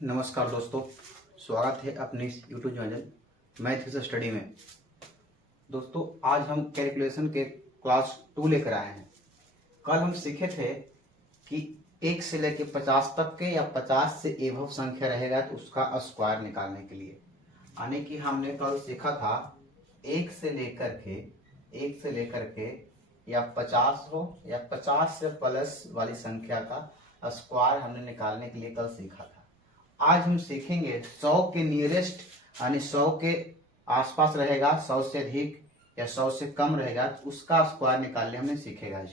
नमस्कार दोस्तों, स्वागत है अपने इस YouTube channel math with study में। दोस्तों, आज हम कैलकुलेशन के क्लास 2 लेकर आए हैं। कल हम सीखे थे कि 1 से लेकर 50 तक के या 50 से एबव संख्या रहेगा तो उसका स्क्वायर निकालने के लिए, यानी कि हमने कल सीखा था 1 से लेकर के या 50 हो या 50 से प्लस वाली संख्या का स्क्वायर हमने निकालने के लिए कल सीखा था। आज हम सीखेंगे 100 के नियरेस्ट, यानी 100 के आसपास रहेगा, 100 से अधिक या 100 से कम रहेगा तो उसका स्क्वायर निकालने हमने सीखेगा आज।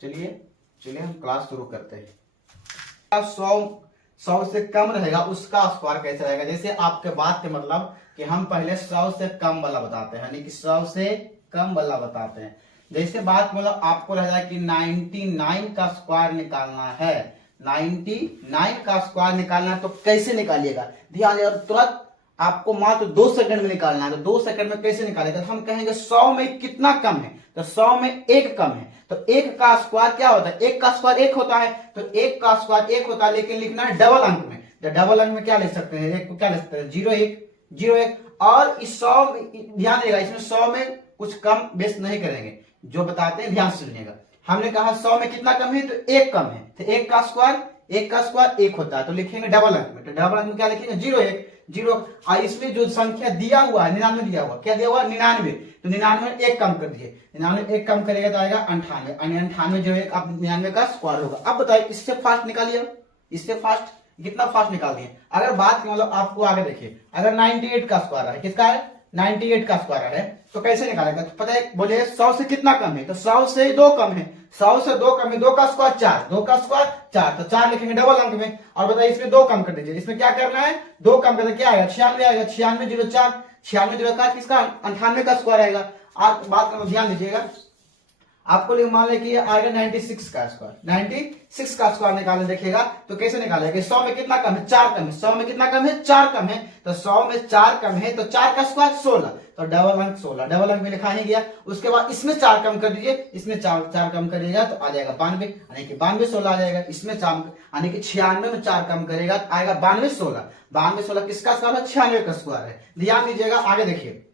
चलिए हम क्लास शुरू करते हैं। 100 से कम रहेगा उसका स्क्वायर कैसे रहेगा। जैसे आपके बात के मतलब कि हम पहले 100 से कम वाला बताते हैं, यानी कि 100 से कम वाला बताते हैं। जैसे बात मतलब आपको रह जाए कि 99 का स्क्वायर निकालना है, 99 का स्क्वायर निकालना है तो कैसे निकालिएगा, ध्यान दें। तुरंत आपको मात्र 2 सेकंड में निकालना है, तो 2 सेकंड में कैसे निकालेगा। तो हम कहेंगे 100 में कितना कम है, तो 100 में 1 कम है, तो 1 का स्क्वायर क्या होता है, 1 का स्क्वायर 1 होता है, तो 1 का स्क्वायर 1 होता है, लेकिन लिखना है डबल अंक में। तो डबल अंक में क्या लिख सकते हैं, 1 को क्या लिख सकते हैं, 01। और इस 100 ध्यान देगा, इसमें 100 में कुछ कम बेस नहीं करेंगे, जो बताते हैं ध्यान से सुनिएगा। हमने कहा 100 में कितना कम है, तो 1 कम है, तो 1 का स्क्वायर 1 होता है, तो लिखेंगे डबल अंक में। तो डबल अंक में क्या लिखेंगे, 0 और इसमें जो संख्या दिया हुआ है 99 दिया हुआ, क्या दिया हुआ 99, तो 99 में 1 कम कर दिए, 99 1 कम करेगा तो आएगा 98, 98 जो है आप 99 का स्क्वायर होगा। अब बताइए इससे फास्ट निकालिए, इससे फास्ट कितना फास्ट निकाल दिए। अगर बात मतलब आपको आगे देखिए, अगर 98 का स्क्वायर है, किसका है 98 का स्क्वायर है, तो कैसे निकालेगा। तो पता है, बोलिए 100 से कितना कम है, तो 100 से 2 कम है, 100 से 2 कम है, 2 का स्क्वायर 4, 2 का स्क्वायर 4, तो 4 लिखेंगे डबल अंक में। और बताइए इसमें 2 कम कर दीजिए, इसमें क्या करना है, 2 कम करना, क्या आएगा 96 आएगा, 9604 किसका 98 का स्क्वायर आएगा। आप बात करो ध्यान दीजिएगा, आपको मान लें कि आएगा 96 का स्क्वायर, 96 का स्क्वायर निकालने देखिएगा तो कैसे निकालेगा। 100 में कितना कम है, 4 कम है, 100 में कितना कम है, 4 कम है, तो 100 में 4 कम है, तो 4 का स्क्वायर 16, तो डबल अंक 16, डबल अंक में लिखा ही गया। उसके बाद इसमें 4 कम कर दीजिए, इसमें 4 कम करिएगा तो आ जाएगा 92, यानी कि 92 16 आ जाएगा। इसमें 4 यानी कि 96 में 4 कम करेगा तो आएगा 92 16 किसका स्क्वायर है, 96 का स्क्वायर है। ध्यान दीजिएगा, आगे देखिए।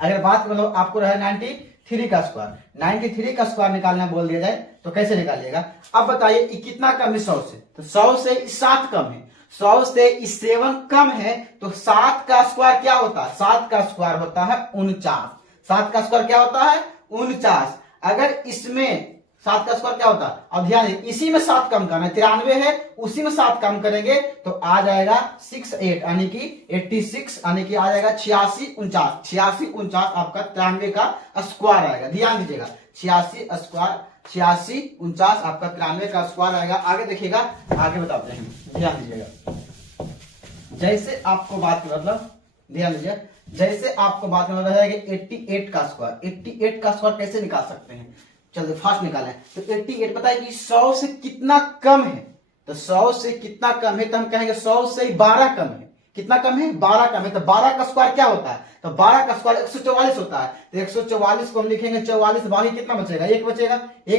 अगर बात मतलब आपको रहा 93 का स्क्वायर, 93 का स्क्वायर निकालना बोल दिया जाए तो कैसे निकालिएगा। अब बताइए कितना कम है 100 से, तो 100 से 7 कम है, 100 से 7 कम है, तो 7 का स्क्वायर क्या होता है, 7 का स्क्वायर होता है 49, 7 का स्क्वायर क्या होता है 49। अगर इसमें 7 का स्क्वायर क्या होता है, अब ध्यान दीजिए, इसी में 7 कम करना है, 93 है, उसी में 7 कम करेंगे तो आ जाएगा 68, यानी कि 86, यानी कि आ जाएगा 86 49 आपका 93 का स्क्वायर आएगा। ध्यान दीजिएगा, 86 आपका 93 का स्क्वायर आएगा। आगे देखिएगा, आगे बताते हैं, ध्यान दीजिएगा। जैसे आपको बात मतलब ध्यान दीजिए, जैसे आपको बात में बताया कि 88 का स्क्वायर कैसे निकाल सकते हैं, चलिए फास्ट निकालें। तो 88 पता है कि 100 से कितना कम है, तो 100 से कितना कम है, तो हम कहेंगे 100 से 12 कम है। कितना कम है, 12 कम है, तो 12 का स्क्वायर क्या होता है, तो 12 का स्क्वायर 144 होता है, तो 144 को हम लिखेंगे 44, बाकी कितना बचेगा, 1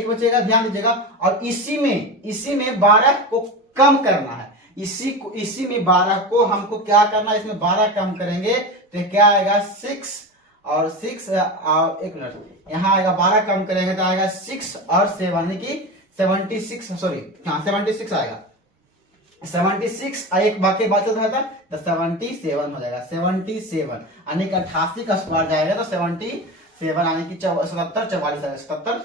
बचेगा। ध्यान दीजिएगा, और इसी में 12 को कम करना है, इसी में 12 को हमको क्या करना है, इसमें 12 कम करेंगे तो क्या आएगा 6 और 6 और 1 मिनट, यहाँ आएगा 12 कम करेंगे तो आएगा 6 और 7, यानी कि 76, सॉरी 76 आएगा, 76 एक बाकी बचल था तो 77 हो जाएगा, 77 यानी कि 88 का स्क्वायर जाएगा तो 77 यानी कि 77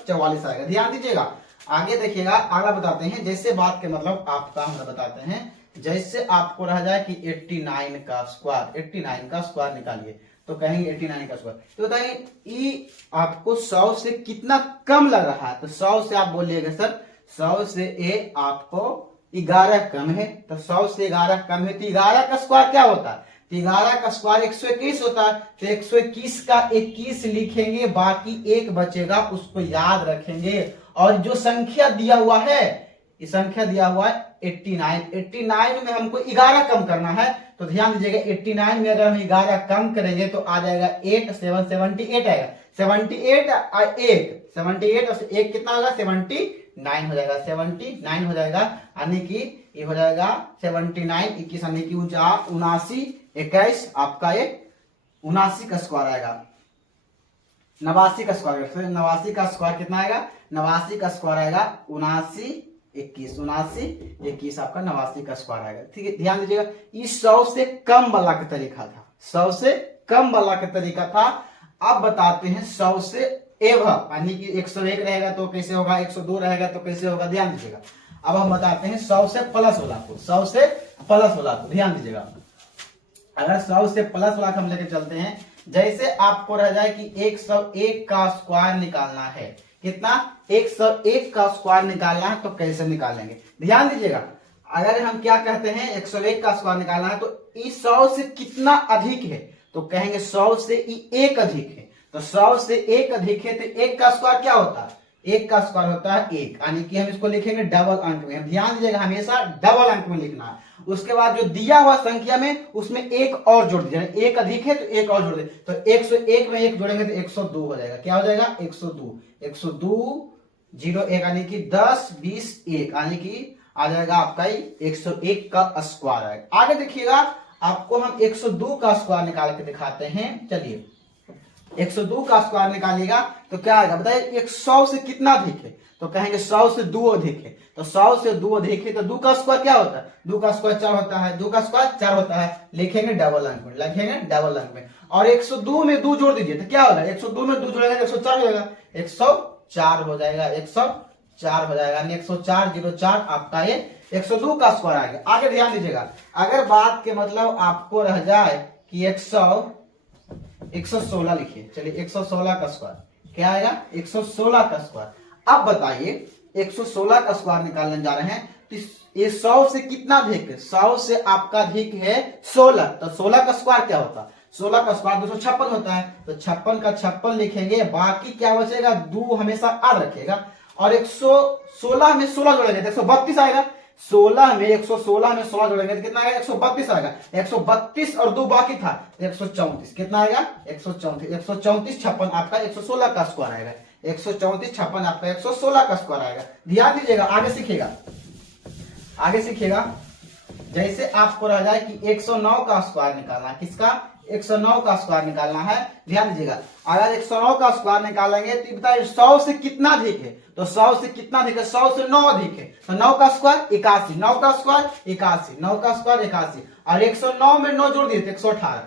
44 आएगा। ध्यान दीजिएगा, आगे देखिएगा, आगे बताते हैं। जैसे बात के मतलब आपका हम बताते हैं, जैसे आपको रह जाए कि 89 का स्क्वायर निकालिए, तो कहेंगे 89 का स्क्वायर, तो बताइए ये आपको 100 से कितना कम लग रहा है, तो 100 से आप बोलिएगा सर 100 से ए आपको 11 कम है, तो 100 से 11 कम है, तो 11 का स्क्वायर क्या होता है, तो 11 का स्क्वायर 121 होता है, तो 121 का 21 लिखेंगे, बाकी 1 बचेगा, उसको याद रखेंगे। और जो संख्या दिया हुआ है, ये संख्या दिया हुआ है 89 में हमको 11 कम करना है, तो ध्यान दीजिएगा 89 में अगर हम 11 कम करेंगे तो आ जाएगा 78 आएगा, 78 और 1 कितना होगा 72 79 हो जाएगा, 79 हो जाएगा, यानी कि ये हो जाएगा 79, 21 यानी कि 79, 21 आपका ये 79 का स्क्वायर आएगा। 89 का स्क्वायर, 89 का स्क्वायर कितना आएगा, 89 का स्क्वायर आएगा 79, 21, 79, 21 आपका 89 का स्क्वायर आएगा। ठीक है, ध्यान दीजिएगा, इस 100 से कम वाला का तरीका था, 100 से कम वाला का तरीका था। अब बताते हैं 100 से एवं, यानी कि 101 रहेगा तो कैसे होगा, 102 रहेगा तो कैसे होगा, ध्यान दीजिएगा। अब हम बताते हैं 100 से प्लस वाला को, 100 से प्लस वाला को, ध्यान दीजिएगा। अगर 100 से प्लस वाला हम लेके चलते हैं, जैसे आपको रह जाए कि 101 का स्क्वायर निकालना है, कितना, 101 का स्क्वायर निकालना है, तो कैसे निकालेंगे, ध्यान दीजिएगा। अगर हम क्या कहते हैं 101 का स्क्वायर निकालना है, तो इस 100 से कितना अधिक है, तो कहेंगे 100 से 1 अधिक है, तो 100 से 1 अधिक है, तो 1 का स्क्वायर क्या होता है, 1 का स्क्वायर होता है 1, यानी कि हम इसको लिखेंगे डबल अंक में। ध्यान दीजिएगा, हमेशा डबल अंक में लिखना है। उसके बाद जो दिया हुआ संख्या में उसमें एक और जोड़ दीजिए, 1 अधिक है तो एक और जोड़ दे, तो 101 में 1 जोड़ेंगे तो 102 हो जाएगा। क्या हो जाएगा, 102, 101 यानी कि 10, 20, 1 यानी कि आ जाएगा आपका 101 का स्क्वायर आएगा। आगे देखिएगा, आपको हम 102 का स्क्वायर निकाल के दिखाते हैं। चलिए 102 का स्क्वायर निकालिएगा तो क्या आएगा बताइए, 100 से कितना अधिक है, तो कहेंगे 100 से 2 अधिक है, तो 100 से 2 अधिक है, तो 2 का स्क्वायर क्या होता है, 2 का स्क्वायर 4 होता है, 2 का स्क्वायर 4 होता है, लिखेंगे डबल अंक में, लिखेंगे डबल अंक में। और 102 में 2 जोड़ दीजिए तो क्या होगा, 102 में 2 जोड़ेगा 104 हो जाएगा, 104 हो जाएगा, 104 हो जाएगा, यानी 10404 आपका ये 102 का स्क्वायर आ गया। आगे ध्यान दीजिएगा, अगर बात के मतलब आपको रह जाए कि 116 लिखिए, चलिए 116 का स्क्वायर क्या आएगा, 116 का स्क्वायर। अब बताइए 116 का स्क्वायर निकालने जा रहे हैं, तो ये 100 से कितना अधिक है, 100 से आपका अधिक है 16, तो 16 का स्क्वायर क्या होता है, 16 का स्क्वायर 256 होता है, तो 56 का 56 लिखेंगे, बाकी क्या बचेगा, 2 हमेशा आर रखेगा, और 116 में 16 जोड़ेंगे तो 132 आएगा, 16 में 116 में 16 जोड़ेंगे तो कितना आएगा, 132 आएगा, 132 और 2 बाकी था 134, कितना आएगा, 134, 134 56 आपका 116 का स्क्वायर आएगा, 134 56 आपका 116 का स्क्वायर आएगा। ध्यान दीजिएगा, आगे सीखिएगा, जैसे आपको रह जाए कि 109 का स्क्वायर निकालना है, किसका, 109 का स्क्वायर निकालना है। ध्यान दीजिएगा, अगर 109 का स्क्वायर निकालेंगे तो बताइए 100 से कितना अधिक है, तो 100 से कितना अधिक है, 100 से 9 अधिक है, तो 9 का स्क्वायर 81, 9 का स्क्वायर 81, 9 का स्क्वायर 81, और 109 में 9 जोड़ दिए तो 118,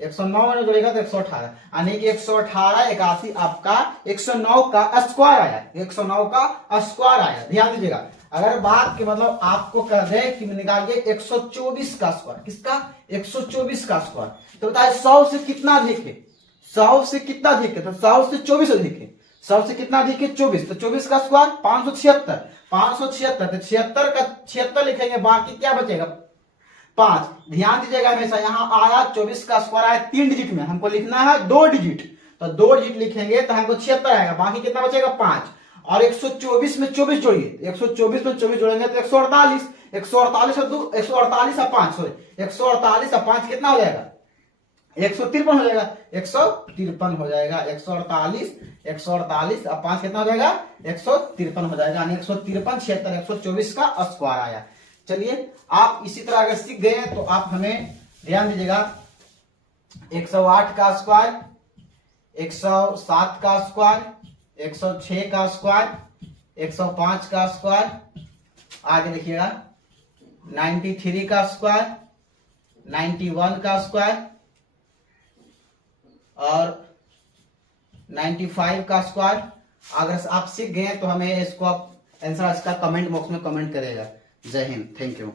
109 में जोड़ेगा तो 118, यानी कि 118 81 आपका 109 का स्क्वायर आया, 109 का स्क्वायर आया। ध्यान दीजिएगा, अगर बात के मतलब आपको कह दे कि निकालिए 124 का स्क्वायर, किसका, 124 का स्क्वायर, तो बताइए 100 से कितना अधिक है, 100 से कितना अधिक है, तो 100 से 24 अधिक है, 100 से कितना अधिक है, 24, तो 24 का स्क्वायर 576, 576 तो 76 का 76 लिखेंगे, बाकी क्या बचेगा 5। ध्यान दीजिएगा, हमेशा यहाँ आया 24 का स्क्वायर आया 3 डिजिट में, हमको लिखना है 2 डिजिट, तो 2 डिजिट लिखेंगे तो हमको 76 आएगा, बाकी कितना बचेगा 5, और 124 में 24 जोड़िए, 124 में 24 जोड़ेंगे तो 148, 148 और 2 148 और 5 सॉरी 148 और 5 कितना हो जाएगा, 153 हो जाएगा, 153 हो जाएगा, 148 और 5 कितना हो जाएगा, 153 हो जाएगा, यानी 153 76 124 का स्क्वायर आया। चलिए आप इसी तरह अगर सीख गए तो आप हमें ध्यान दीजिएगा, 108 का स्क्वायर, 107 का स्क्वायर, 106 का स्क्वायर, 105 का स्क्वायर, आगे देखिएगा 93 का स्क्वायर, 91 का स्क्वायर और 95 का स्क्वायर। अगर आप सीख गए तो हमें इसको आंसर इसका कमेंट बॉक्स में कमेंट करेगा। जय हिंद, थैंक यू।